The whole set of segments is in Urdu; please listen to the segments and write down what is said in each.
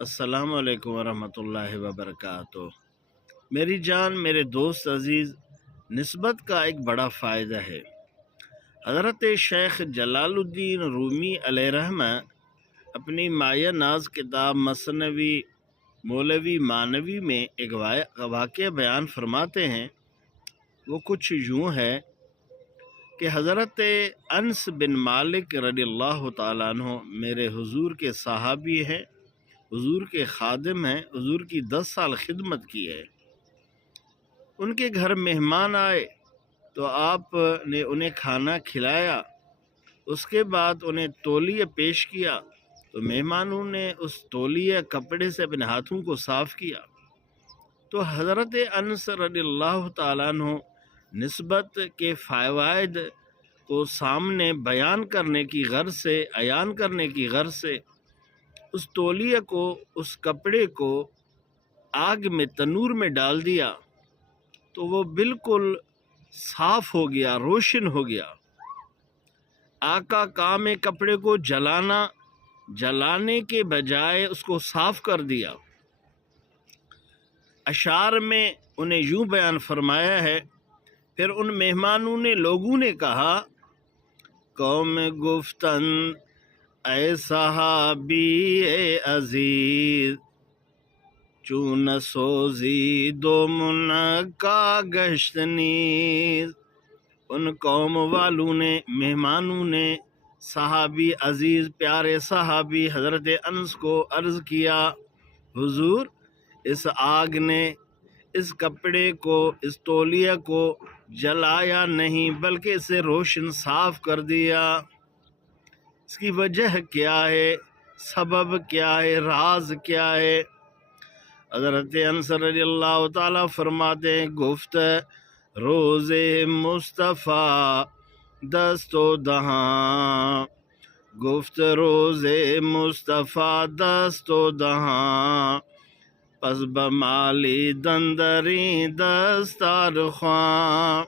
السلام علیکم ورحمۃ اللہ وبرکاتہ۔ میری جان، میرے دوست عزیز، نسبت کا ایک بڑا فائدہ ہے۔ حضرت شیخ جلال الدین رومی علیہ رحمہ اپنی مایہ ناز کتاب مثنوی مولوی مانوی میں ایک واقعہ بیان فرماتے ہیں۔ وہ کچھ یوں ہے کہ حضرت انس بن مالک رضی اللہ تعالیٰ عنہ میرے حضور کے صحابی ہیں، حضور کے خادم ہیں، حضور کی 10 سال خدمت کی ہے۔ ان کے گھر مہمان آئے تو آپ نے انہیں کھانا کھلایا، اس کے بعد انہیں تولیہ پیش کیا تو مہمانوں نے اس تولیہ کپڑے سے اپنے ہاتھوں کو صاف کیا۔ تو حضرت انس رضی اللہ تعالیٰ عنہ نسبت کے فوائد کو سامنے بیان کرنے کی غرض سے، عیان کرنے کی غرض سے اس تولیہ کو، اس کپڑے کو آگ میں، تنور میں ڈال دیا تو وہ بالکل صاف ہو گیا، روشن ہو گیا۔ آقا کام کپڑے کو جلانے کے بجائے اس کو صاف کر دیا۔ اشعار میں انہیں یوں بیان فرمایا ہے، پھر ان مہمانوں نے، لوگوں نے کہا، قوم گفتن اے صحابی اے عزیز، چون سوزی دو منکا گشت نیز۔ ان قوم والوں نے، مہمانوں نے صحابی عزیز، پیارے صحابی حضرت انس کو عرض کیا، حضور اس آگ نے اس کپڑے کو، اس تولیہ کو جلایا نہیں بلکہ اسے روشن صاف کر دیا۔ اس کی وجہ کیا ہے؟ سبب کیا ہے؟ راز کیا ہے؟ حضرت انس رضی اللہ تعالیٰ فرماتے ہیں، گفت روز مصطفیٰ دست و دہاں، گفت روز مصطفیٰ دست و دہاں، پس بمالی دندری دستار خواں،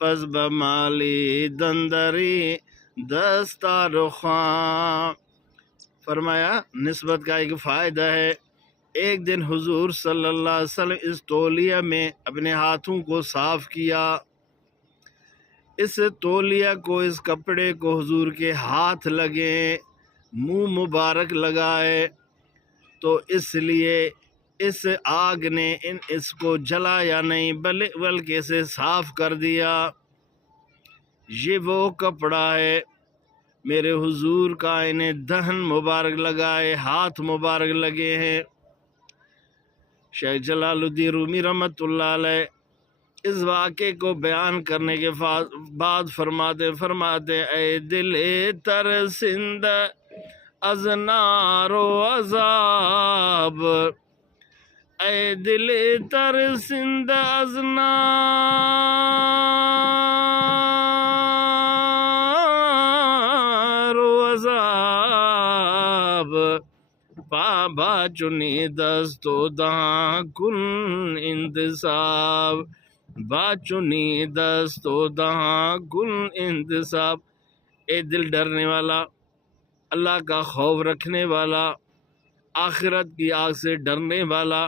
پس بمالی دندری دستار خواں۔ فرمایا نسبت کا ایک فائدہ ہے۔ ایک دن حضور صلی اللہ علیہ وسلم اس تولیہ میں اپنے ہاتھوں کو صاف کیا۔ اس تولیہ کو، اس کپڑے کو حضور کے ہاتھ لگے، منہ مبارک لگائے، تو اس لیے اس آگ نے اس کو جلایا نہیں بلکہ اسے صاف کر دیا۔ یہ وہ کپڑا ہے میرے حضور کا، انہیں دہن مبارک لگائے، ہاتھ مبارک لگے ہیں۔ شیخ جلال الدین رومی رحمۃ اللہ علیہ اس واقعے کو بیان کرنے کے بعد فرماتے اے دل ترسند از نار و عذاب، اے دل ترسند از نار و عذاب، با چنی دست و دہاں کن انتصاب، با چنی دست و دہاں کن انتصاب۔ اے دل ڈرنے والا، اللہ کا خوف رکھنے والا، آخرت کی آگ سے ڈرنے والا،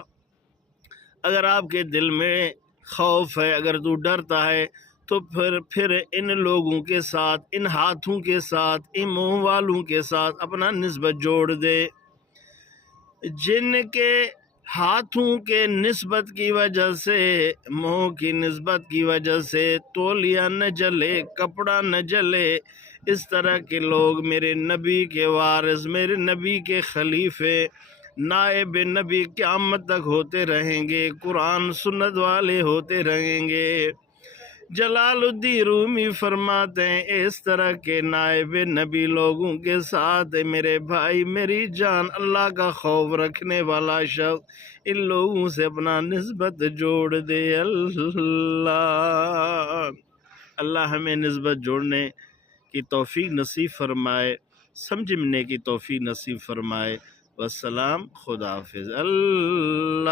اگر آپ کے دل میں خوف ہے، اگر تو ڈرتا ہے تو پھر ان لوگوں کے ساتھ، ان ہاتھوں کے ساتھ، ان منہ والوں کے ساتھ اپنا نسبت جوڑ دے، جن کے ہاتھوں کے نسبت کی وجہ سے، منہ کی نسبت کی وجہ سے تولیہ نہ جلے، کپڑا نہ جلے۔ اس طرح کے لوگ میرے نبی کے وارث، میرے نبی کے خلیفے، نائب نبی قیامت تک ہوتے رہیں گے، قرآن سنت والے ہوتے رہیں گے۔ جلال الدین رومی فرماتے ہیں، اس طرح کے نائب نبی لوگوں کے ساتھ میرے بھائی، میری جان، اللہ کا خوف رکھنے والا شخص ان لوگوں سے اپنا نسبت جوڑ دے۔ اللہ ہمیں نسبت جوڑنے کی توفیق نصیب فرمائے، سمجھنے کی توفیق نصیب فرمائے۔ والسلام، خدا حافظ۔ اللہ